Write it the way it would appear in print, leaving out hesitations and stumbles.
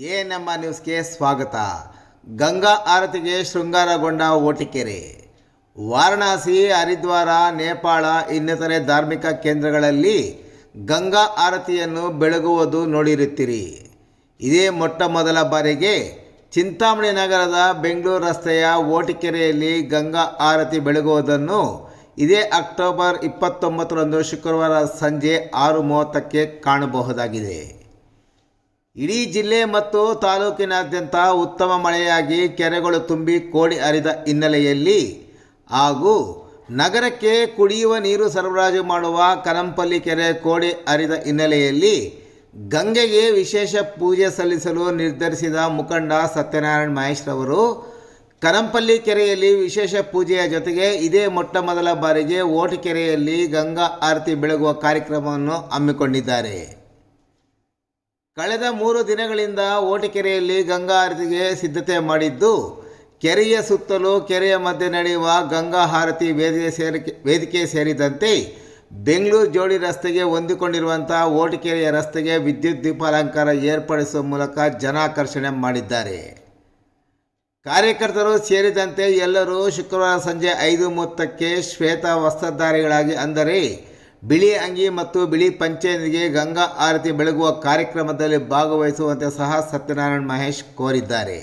ನಮ್ಮ ನ್ಯೂಸ್ಗೆ ಸ್ವಾಗತ. ಗಂಗಾ ಆರತಿಗೆ ಶೃಂಗಾರಗೊಂಡ ಓಟಿಕೆರೆ. ವಾರಣಾಸಿ, ಹರಿದ್ವಾರ, ನೇಪಾಳ ಇನ್ನಿತರೆ ಧಾರ್ಮಿಕ ಕೇಂದ್ರಗಳಲ್ಲಿ ಗಂಗಾ ಆರತಿಯನ್ನು ಬೆಳಗುವುದು ನೋಡಿರುತ್ತೀರಿ. ಇದೇ ಮೊಟ್ಟ ಮೊದಲ ಬಾರಿಗೆ ಚಿಂತಾಮಣಿ ನಗರದ ಬೆಂಗಳೂರು ರಸ್ತೆಯ ಓಟಿಕೆರೆಯಲ್ಲಿ ಗಂಗಾ ಆರತಿ ಬೆಳಗುವುದನ್ನು ಇದೇ ಅಕ್ಟೋಬರ್ 29ರಂದು ಶುಕ್ರವಾರ ಸಂಜೆ 6:30ಕ್ಕೆ ಕಾಣಬಹುದಾಗಿದೆ. ಇಡೀ ಜಿಲ್ಲೆ ಮತ್ತು ತಾಲೂಕಿನಾದ್ಯಂತ ಉತ್ತಮ ಮಳೆಯಾಗಿ ಕೆರೆಗಳು ತುಂಬಿ ಕೋಡಿ ಹರಿದ ಹಿನ್ನೆಲೆಯಲ್ಲಿ ಹಾಗೂ ನಗರಕ್ಕೆ ಕುಡಿಯುವ ನೀರು ಸರಬರಾಜು ಮಾಡುವ ಕರಂಪಲ್ಲಿ ಕೆರೆ ಕೋಡಿ ಹರಿದ ಹಿನ್ನೆಲೆಯಲ್ಲಿ ಗಂಗೆಗೆ ವಿಶೇಷ ಪೂಜೆ ಸಲ್ಲಿಸಲು ನಿರ್ಧರಿಸಿದ ಮುಖಂಡ ಸತ್ಯನಾರಾಯಣ ಮಹೇಶ್ರವರು ಕರಂಪಲ್ಲಿ ಕೆರೆಯಲ್ಲಿ ವಿಶೇಷ ಪೂಜೆಯ ಜೊತೆಗೆ ಇದೇ ಮೊಟ್ಟ ಮೊದಲ ಬಾರಿಗೆ ಓಟಿಕೆರೆಯಲ್ಲಿ ಗಂಗಾ ಆರತಿ ಬೆಳಗುವ ಕಾರ್ಯಕ್ರಮವನ್ನು ಹಮ್ಮಿಕೊಂಡಿದ್ದಾರೆ. ಕಳೆದ 3 ದಿನಗಳಿಂದ ಓಟಿಕೆರೆಯಲ್ಲಿ ಗಂಗಾ ಆರತಿಗೆ ಸಿದ್ಧತೆ ಮಾಡಿದ್ದು, ಕೆರೆಯ ಸುತ್ತಲೂ ಕೆರೆಯ ಮಧ್ಯೆ ನಡೆಯುವ ಗಂಗಾ ಆರತಿ ವೇದಿಕೆ ಸೇರಿದಂತೆ ಬೆಂಗಳೂರು ಜೋಡಿ ರಸ್ತೆಗೆ ಹೊಂದಿಕೊಂಡಿರುವಂಥ ಓಟಿಕೆರೆಯ ರಸ್ತೆಗೆ ವಿದ್ಯುತ್ ದೀಪಾಲಂಕಾರ ಏರ್ಪಡಿಸುವ ಮೂಲಕ ಜನಾಕರ್ಷಣೆ ಮಾಡಿದ್ದಾರೆ. ಕಾರ್ಯಕರ್ತರು ಸೇರಿದಂತೆ ಎಲ್ಲರೂ ಶುಕ್ರವಾರ ಸಂಜೆ 5:30ಕ್ಕೆ ಶ್ವೇತ ವಸ್ತ್ರಧಾರಿಗಳಾಗಿ, ಅಂದರೆ ಬಿಳಿ ಅಂಗಿ ಮತ್ತು ಬಿಳಿ ಪಂಚೆಯೊಂದಿಗೆ ಗಂಗಾ ಆರತಿ ಬೆಳಗುವ ಕಾರ್ಯಕ್ರಮದಲ್ಲಿ ಭಾಗವಹಿಸುವಂತೆ ಸಹ ಸತ್ಯನಾರಾಯಣ ಮಹೇಶ್ ಕೋರಿದ್ದಾರೆ.